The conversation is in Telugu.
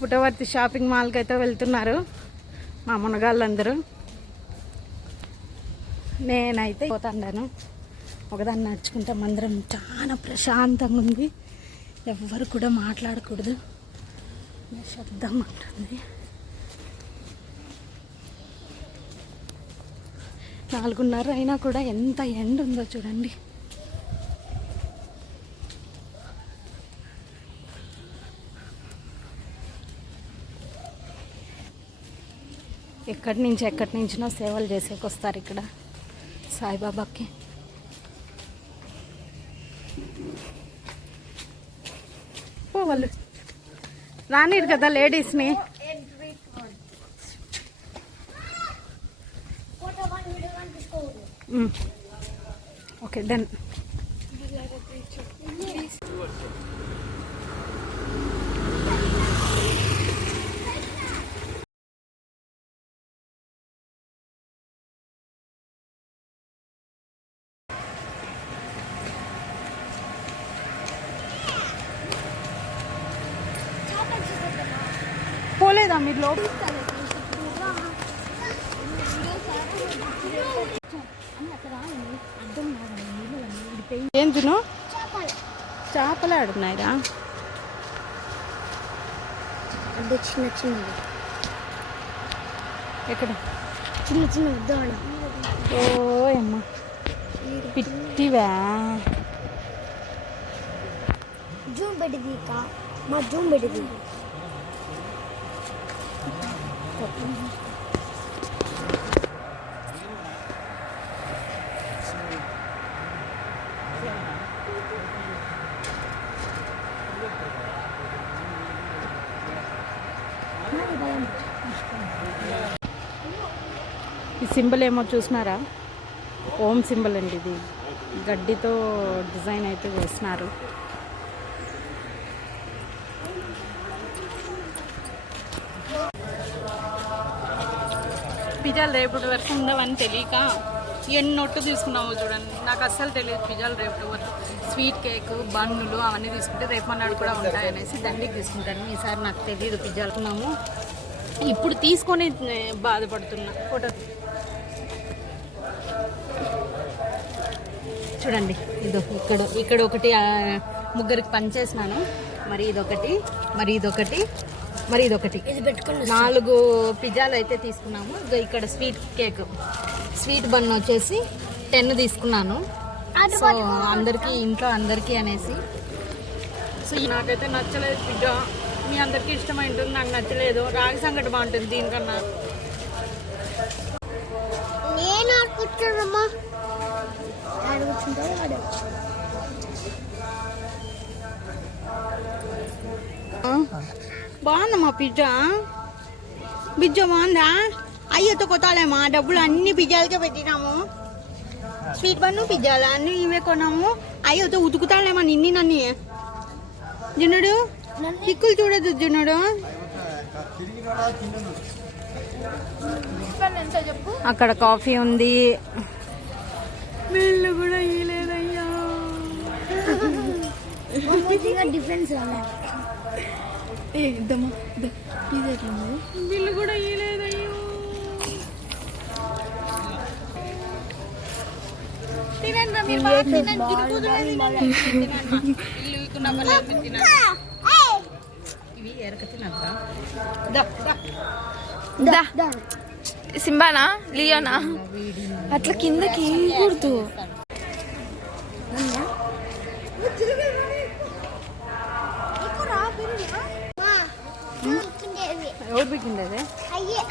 పుట్టవర్తి షాపింగ్ మాల్కి అయితే వెళ్తున్నారు మా మునగాళ్ళందరూ. నేనైతే పోతాను ఒకదాన్ని నడుచుకుంటే మందిరం చాలా ప్రశాంతంగా ఉంది. ఎవ్వరు కూడా మాట్లాడకూడదు. శబ్దం ఉంటుంది నాలుగున్నర అయినా కూడా ఎంత ఎండ ఉందో చూడండి. ఎక్కడి నుంచి ఎక్కడి నుంచినో సేవలు చేసేకి వస్తారు ఇక్కడ సాయిబాబాకి. వాళ్ళు. రానిరు కదా లేడీస్ని. Okay done. పోలేదా మీరు లోపల? ఏం తిను చేపలు ఆడున్నాయిరా అంటే చిన్న చిన్నది ఎక్కడ? చిన్న చిన్న దోణ ఓ అమ్మ. పిట్టివా? జూమ్ పెట్టింది మా జూమ్ పెట్టింది ఈ సింబల్ ఏమో చూసినారా? ఓం సింబల్ అండి ఇది. గడ్డితో డిజైన్ అయితే వేసినారు. పిజ్జాలు రేపటి వరకు ఉండవని తెలియక ఎన్ని నొట్టు తీసుకున్నామో చూడండి. నాకు అస్సలు తెలియదు పిజ్జాలు రేపటి వరకు. స్వీట్ కేక్ బన్నులు అవన్నీ తీసుకుంటే రేపు మన్నాడు కూడా ఉంటాయనేసి దండికి తీసుకుంటాను. ఈసారి నాకు తెలియదు పిజ్జాలుకున్నాము ఇప్పుడు తీసుకొని బాధపడుతున్నా. ఫోటో. చూడండి ఇదో ఇక్కడ ఇక్కడ ఒకటి ముగ్గురికి పనిచేసినాను. మరి ఇదొకటి మరి ఇదొకటి. మరి ఇదొకటి. ఇది పెట్టుకుని నాలుగు పిజ్జాలు అయితే తీసుకున్నాము. ఇక్కడ స్వీట్ కేక్. స్వీట్ బన్ వచ్చేసి టెన్ తీసుకున్నాను. సో అందరికీ ఇంట్లో అందరికీ అనేసి. సో ఈ- నాకైతే నచ్చలేదు పిజ్జా. మీ అందరికీ ఇష్టమై ఉంటుంది నాకు నచ్చలేదు. రాగి సంగటి బాగుంటుంది దీనికన్నా. నేను ఆడు. బాగుందమ్మా పిజ్జా? పిజ్జా బాగుందా? అయ్యతో కొత్తాలేమా డబ్బులు అన్ని పిజ్జాలకే పెట్టినాము. స్వీట్ బన్ను పిజ్జాలు అన్ని ఇవే కొన్నాము. అయ్యతో ఉతుకుతాలేమా నిన్ని నన్ను? జున్నుడు చిక్కులు చూడదు జున్నుడు. అక్కడ కాఫీ ఉంది. వీళ్ళు కూడా ఇయ్యలేదయ్యా. డిఫరెన్స్ రాలే. ఏ ఇద్దామా? బిల్లు కూడా ఇయ్యలేదయ్యో. తినండి మీరు బాగా తినండి. తిరుగుతున్నారు తినండి. తినండి. ఇల్లు ఇక్కున్న పర్లేదు, మీరు తినండి. ఇవి ఎరక తినద్దా? దా, దా. దా సింబానా? లియోనా? అట్లా కిందకి కూడదు ఎవరు బిగింది అదే అయ్యే